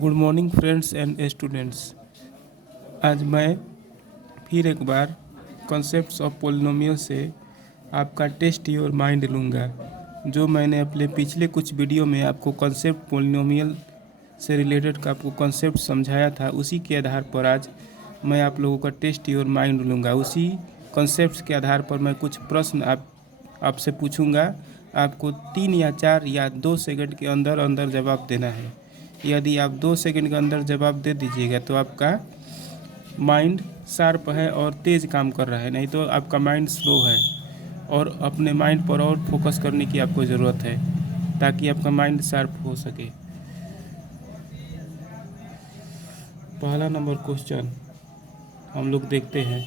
Good morning friends and students. आज मैं फिर एक बार कॉन्सेप्ट्स ऑफ पोलिनोमियल से आपका टेस्ट योर माइंड लूँगा। जो मैंने अपने पिछले कुछ वीडियो में आपको कॉन्सेप्ट पोलिनोमियल से रिलेटेड का आपको कॉन्सेप्ट समझाया था, उसी के आधार पर आज मैं आप लोगों का टेस्ट योर माइंड लूँगा। उसी कॉन्सेप्ट्स के आधार पर मैं कुछ प्रश्न आपसे पूछूंगा। आपको 3 या 4 या 2 सेकंड के अंदर अंदर जवाब देना है। यदि आप 2 सेकंड के अंदर जवाब दे दीजिएगा तो आपका माइंड शार्प है और तेज़ काम कर रहा है, नहीं तो आपका माइंड स्लो है और अपने माइंड पर और फोकस करने की आपको ज़रूरत है ताकि आपका माइंड शार्प हो सके। पहला नंबर क्वेश्चन हम लोग देखते हैं।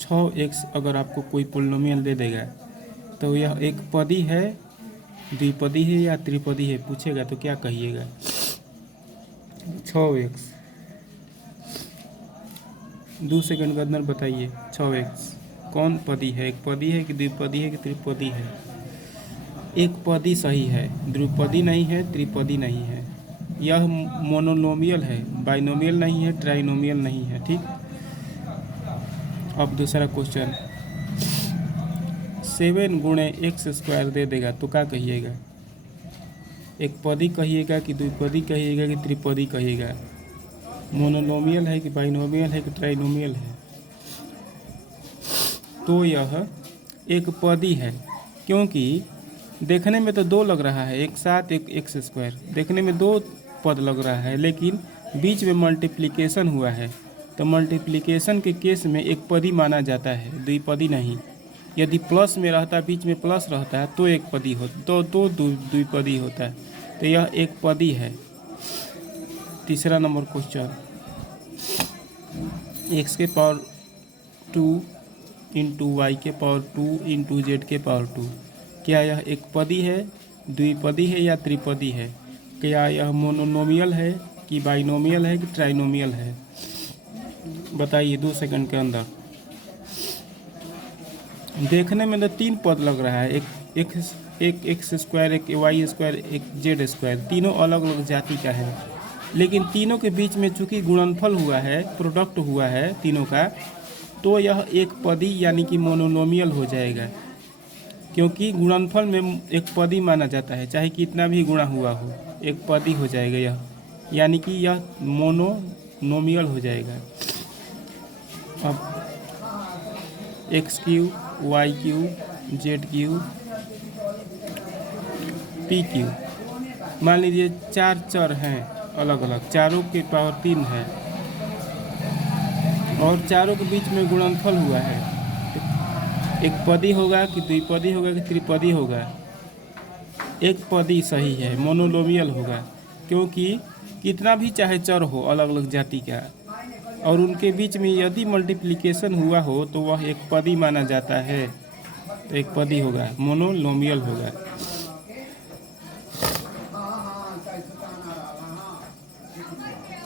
6x अगर आपको कोई पोलिनोमियल दे देगा तो यह एक पदी है, द्विपदी है या त्रिपदी है पूछेगा तो क्या कहिएगा? 6x 2 सेकंड के अंदर बताइए। 6x कौन पदी है? एक पदी है कि द्विपदी है कि त्रिपदी है? एक पदी सही है, द्विपदी नहीं है, त्रिपदी नहीं है। यह मोनोनोमियल है, बाइनोमियल नहीं है, ट्राइनोमियल नहीं है। ठीक। अब दूसरा क्वेश्चन 7 गुणे एक्स स्क्वायर दे देगा तो क्या कहिएगा? एक पदी कहिएगा कि द्विपदी कहिएगा कि त्रिपदी कहिएगा? मोनोनोमियल है कि बाइनोमियल है कि ट्राइनोमियल है? तो यह एक पदी है, क्योंकि देखने में तो 2 लग रहा है, एक साथ एक एक्स स्क्वायर, देखने में 2 पद लग रहा है, लेकिन बीच में मल्टीप्लिकेशन हुआ है तो मल्टीप्लिकेशन के केस में एक पदी माना जाता है, द्विपदी नहीं। यदि प्लस में रहता, बीच में प्लस रहता है तो एक पदी होता, तो द्विपदी होता है। तो यह एक पदी है। तीसरा नंबर क्वेश्चन x के पावर 2 इंटू वाई के पावर 2 इंटू जेड के पावर 2, क्या यह एक पदी है, द्विपदी है या त्रिपदी है? क्या यह मोनोनोमियल है कि बाइनोमियल है कि ट्राइनोमियल है? बताइए 2 सेकंड के अंदर। देखने में तो 3 पद लग रहा है, एक एक्स स्क्वायर, एक वाई स्क्वायर, एक जेड स्क्वायर, तीनों अलग अलग जाति का है, लेकिन तीनों के बीच में चूंकि गुणनफल हुआ है, प्रोडक्ट हुआ है तीनों का, तो यह एक पदी यानी कि मोनोनोमियल हो जाएगा, क्योंकि गुणनफल में एक पदी माना जाता है, चाहे कितना भी गुणा हुआ हो एक पदी हो जाएगा यह, यानी कि यह मोनोनोमियल हो जाएगा। अब X Q, Y Q, Z Q, P Q, मान लीजिए 4 चर हैं अलग अलग, चारों के पावर 3 है और चारों के बीच में गुणनफल हुआ है। एक पदी होगा कि द्विपदी होगा कि त्रिपदी होगा? एक पदी सही है, मोनोनोमियल होगा, क्योंकि कितना भी चाहे चर हो अलग अलग जाति का और उनके बीच में यदि मल्टीप्लिकेशन हुआ हो तो वह एक पदी माना जाता है, तो एक पदी होगा, मोनोनोमियल होगा।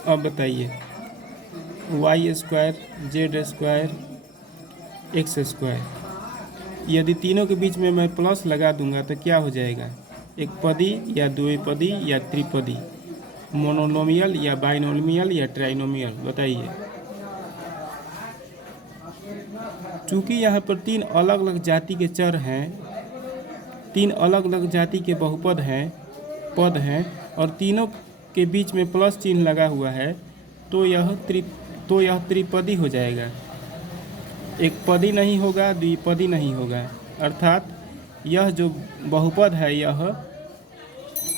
अब बताइए Y square, Z square, X square, यदि तीनों के बीच में मैं प्लस लगा दूंगा तो क्या हो जाएगा? एक पदी या द्विपदी या त्रिपदी? मोनोनोमियल या बाइनोमियल या ट्राइनोमियल? बताइए। चूँकि यहाँ पर 3 अलग अलग जाति के चर हैं, 3 अलग अलग जाति के बहुपद हैं, पद हैं, और तीनों के बीच में प्लस चिन्ह लगा हुआ है, तो यह त्रिपदी हो जाएगा। एक पदी नहीं होगा, द्विपदी नहीं होगा, अर्थात यह जो बहुपद है यह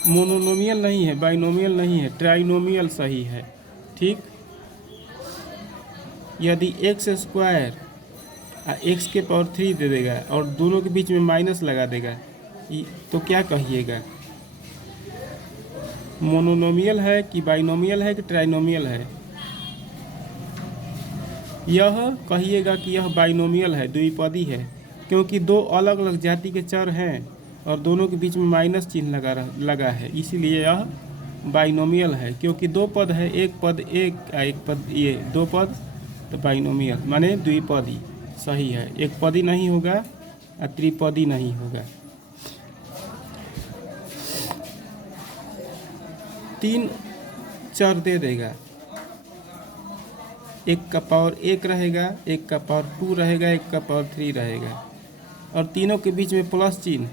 मोनोनोमियल नहीं है, बाइनोमियल नहीं है, ट्राइनोमियल सही है। ठीक। यदि एक्स स्क्वायर एक्स के पावर 3 दे देगा और दोनों के बीच में माइनस लगा देगा तो क्या कहिएगा? मोनोनोमियल है कि बाइनोमियल है कि ट्राइनोमियल है? यह कहिएगा कि यह बाइनोमियल है, द्विपदी है, क्योंकि 2 अलग अलग जाति के चर हैं और दोनों के बीच में माइनस चिन्ह लगा है, इसीलिए यह बाइनोमियल है। क्योंकि 2 पद है, एक पद एक पद ये 2 पद, तो बाइनोमियल माने द्विपदी सही है। एक पदी नहीं होगा और त्रिपदी नहीं होगा। तीन चर दे देगा, एक का पावर 1 रहेगा, एक का पावर 2 रहेगा, एक का पावर 3 रहेगा, और तीनों के बीच में प्लस चिन्ह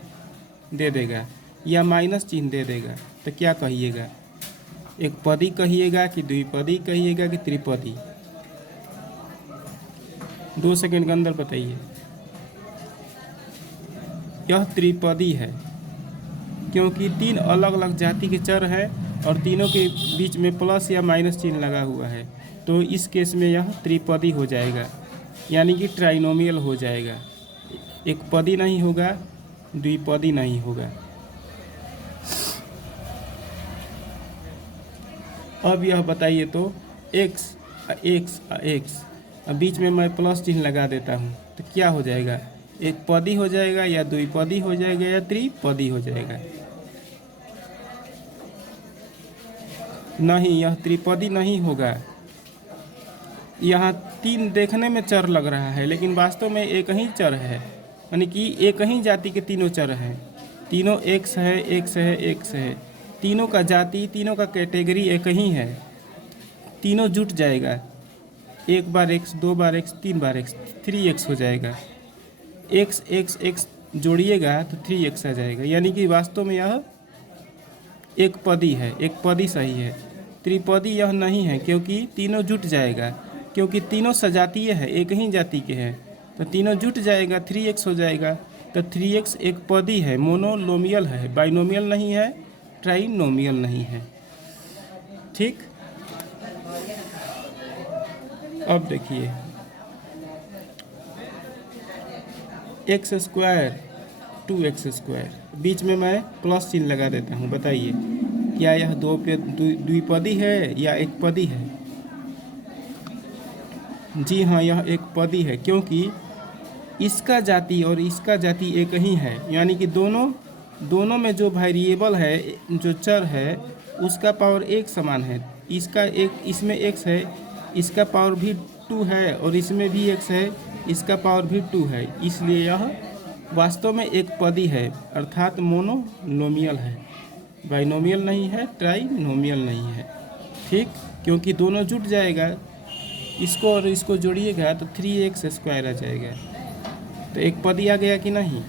दे देगा या माइनस चिन्ह दे देगा। तो क्या कहिएगा, एक पदी कहिएगा कि द्विपदी कहिएगा कि त्रिपदी? 2 सेकंड के अंदर बताइए। यह त्रिपदी है क्योंकि 3 अलग अलग जाति के चर हैं और तीनों के बीच में प्लस या माइनस चिन्ह लगा हुआ है, तो इस केस में यह त्रिपदी हो जाएगा, यानी कि ट्राइनोमियल हो जाएगा। एक पदी नहीं होगा, द्विपदी नहीं होगा। अब यह बताइए तो x x x, बीच में मैं प्लस चिन्ह लगा देता हूँ तो क्या हो जाएगा, एक पदी हो जाएगा या द्विपदी हो जाएगा या त्रिपदी हो जाएगा? नहीं, यह त्रिपदी नहीं होगा। यहाँ 3 देखने में चर लग रहा है लेकिन वास्तव में एक ही चर है, यानी कि एक ही जाति के तीनों चर हैं। तीनों x है, x है, x है, तीनों का जाति, तीनों का कैटेगरी एक ही है। तीनों जुट जाएगा, एक बार x, 2 बार x, 3 बार x, 3x हो जाएगा। x x x जोड़िएगा तो 3x आ जाएगा, यानी कि वास्तव में यह एक पदी है, एक पदी सही है। त्रिपदी यह नहीं है क्योंकि तीनों जुट जाएगा, क्योंकि तीनों सजातीय है, एक ही जाति के हैं, तो तीनों जुट जाएगा, 3x हो जाएगा। तो 3x एक पदी है, मोनोनोमियल है, बाइनोमियल नहीं है, ट्राइनोमियल नहीं है। ठीक, अब देखिए x स्क्वायर 2x², बीच में मैं प्लस चिन्ह लगा देता हूँ। बताइए क्या यह द्विपदी है या एक पदी है? जी हाँ, यह एक पदी है क्योंकि इसका जाति और इसका जाति एक ही है, यानी कि दोनों में जो वेरिएबल है, जो चर है, उसका पावर एक समान है। इसका एक, इसमें x है, इसका पावर भी 2 है, और इसमें भी x है, इसका पावर भी 2 है, इसलिए यह वास्तव में एक पदी है, अर्थात मोनोनोमियल है, बाइनोमियल नहीं है, ट्राइनोमियल नहीं है। ठीक, क्योंकि दोनों जुट जाएगा, इसको और इसको जोड़िएगा तो 3x² आ जाएगा। तो एक पदी आ गया कि नहीं?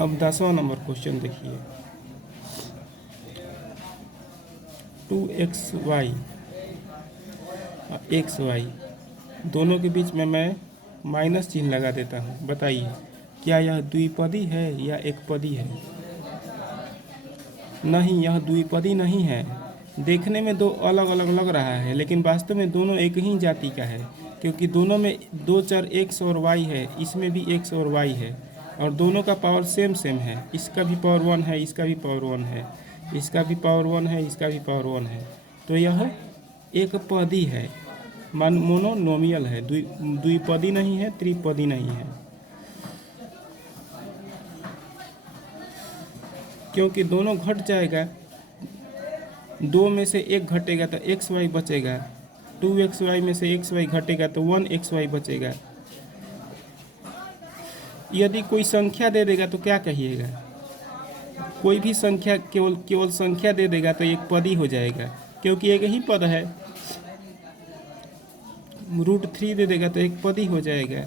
अब 10वां नंबर क्वेश्चन देखिए। 2xy और xy दोनों के बीच में मैं माइनस चिन्ह लगा देता हूँ। बताइए क्या यह द्विपदी है या एक पदी है? नहीं, यह द्विपदी नहीं है। देखने में 2 अलग अलग लग रहा है लेकिन वास्तव में दोनों एक ही जाति का है, क्योंकि दोनों में 2 चर x और y है, इसमें भी x और y है, और दोनों का पावर सेम है। इसका भी पावर 1 है, इसका भी पावर 1 है, इसका भी पावर 1 है, इसका भी पावर 1 है, तो यह एक पदी है, मोनोनोमियल है, द्विपदी नहीं है, त्रिपदी नहीं है। क्योंकि दोनों घट जाएगा, 2 में से 1 घटेगा तो xy बचेगा, 2xy में से xy घटेगा तो 1xy बचेगा। यदि कोई संख्या दे देगा तो क्या कहिएगा? कोई भी संख्या केवल संख्या दे देगा तो एक पदी हो जाएगा, क्योंकि एक ही पद है। √3 दे देगा तो एक पदी हो जाएगा।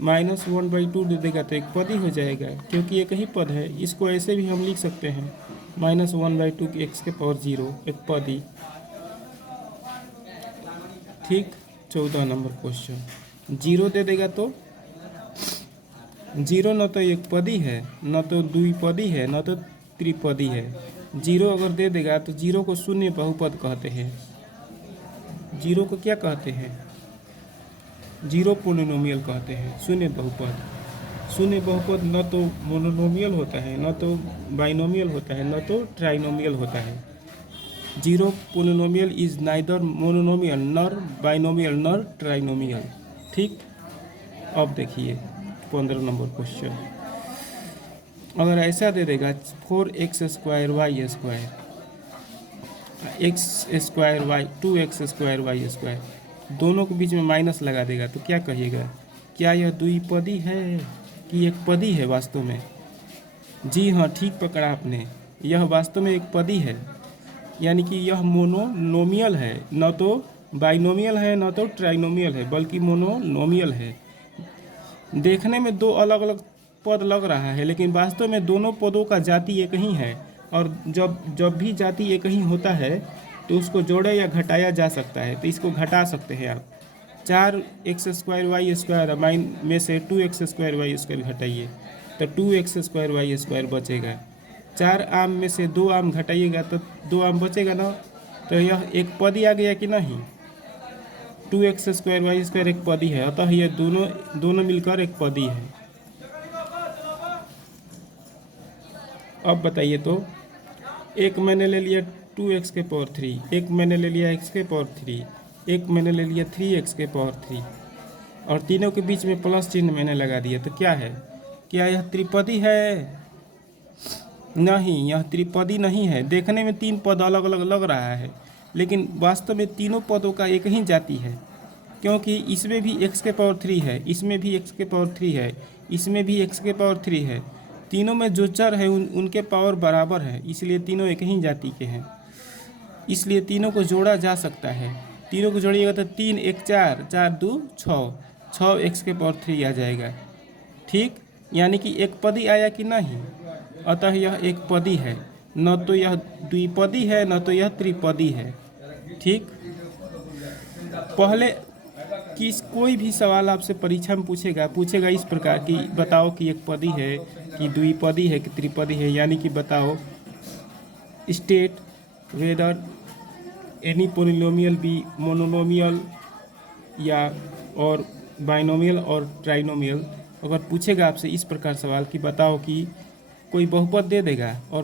-1/2 दे देगा तो एक पदी हो जाएगा, क्योंकि एक ही पद है। इसको ऐसे भी हम लिख सकते हैं, -1/2 x⁴, एक पदी। ठीक, 14 नंबर क्वेश्चन। 0 दे देगा तो 0 न तो एक पदी है, न तो द्विपदी है, न तो त्रिपदी है। 0 अगर दे देगा तो 0 को शून्य बहुपद कहते हैं। 0 को क्या कहते हैं? 0 पोलिनोमियल कहते हैं, शून्य बहुपद। शून्य बहुपद न तो मोनोनोमियल होता है, न तो बाइनोमियल होता है, न तो ट्राइनोमियल होता है। 0 पोलिनोमियल इज नाइदर मोनोनोमियल नर बाइनोमियल नर ट्राइनोमियल। ठीक, अब देखिए 15 नंबर क्वेश्चन। अगर ऐसा दे देगा 4x² y², X square Y 2x² Y square, दोनों के बीच में माइनस लगा देगा तो क्या कहिएगा, क्या यह द्विपदी है कि एक पदी है वास्तव में? जी हाँ, ठीक पकड़ा आपने, यह वास्तव में एक पदी है, यानी कि यह मोनोनोमियल है, न तो बाइनोमियल है न तो ट्राइनोमियल है, बल्कि मोनोनोमियल है। देखने में दो अलग अलग पद लग रहा है, लेकिन वास्तव में दोनों पदों का जाति एक ही है, और जब जब भी जाति एक ही होता है तो उसको जोड़ा या घटाया जा सकता है। तो इसको घटा सकते हैं आप, 4x² वाई स्क्वायर माइन में से 2x² वाई स्क्वायर घटाइए तो 2x² वाई स्क्वायर बचेगा। 4 आम में से 2 आम घटाइएगा तो 2 आम बचेगा ना, तो यह एक पद आ गया कि नहीं? 2x² वाई स्क्वायर एक पदी है, अतः ये दोनों मिलकर एक पदी है। अब बताइए तो, एक मैंने ले लिया 2x⁴, एक मैंने ले लिया x⁴, एक मैंने ले लिया 3x⁴, और तीनों के बीच में प्लस चिन्ह मैंने लगा दिया, तो क्या है? क्या यह त्रिपदी है? नहीं, यह त्रिपदी नहीं है। देखने में 3 पद अलग अलग लग रहा है, लेकिन वास्तव में तीनों पदों का एक ही जाति है, क्योंकि इसमें भी x⁴ है, इसमें भी x⁴ है, इसमें भी x⁴ है। तीनों में जो चर है उनके पावर बराबर है, इसलिए तीनों एक ही जाति के हैं, इसलिए तीनों को जोड़ा जा सकता है। तीनों को जोड़िएगा तो 3 1 4, 4 2 6, 6 x⁴ आ जाएगा। ठीक, यानी कि एक पदी आया कि नहीं? अतः यह एक पदी है, न तो यह द्विपदी है न तो यह त्रिपदी है। ठीक, पहले कोई भी सवाल आपसे परीक्षा में पूछेगा इस प्रकार कि बताओ कि एक पदी है कि द्विपदी है कि त्रिपदी है, यानी कि बताओ state whether any polynomial be mononomial या और बाइनोमियल और ट्राइनोमियल। अगर पूछेगा आपसे इस प्रकार सवाल कि बताओ कि कोई बहुपद दे देगा और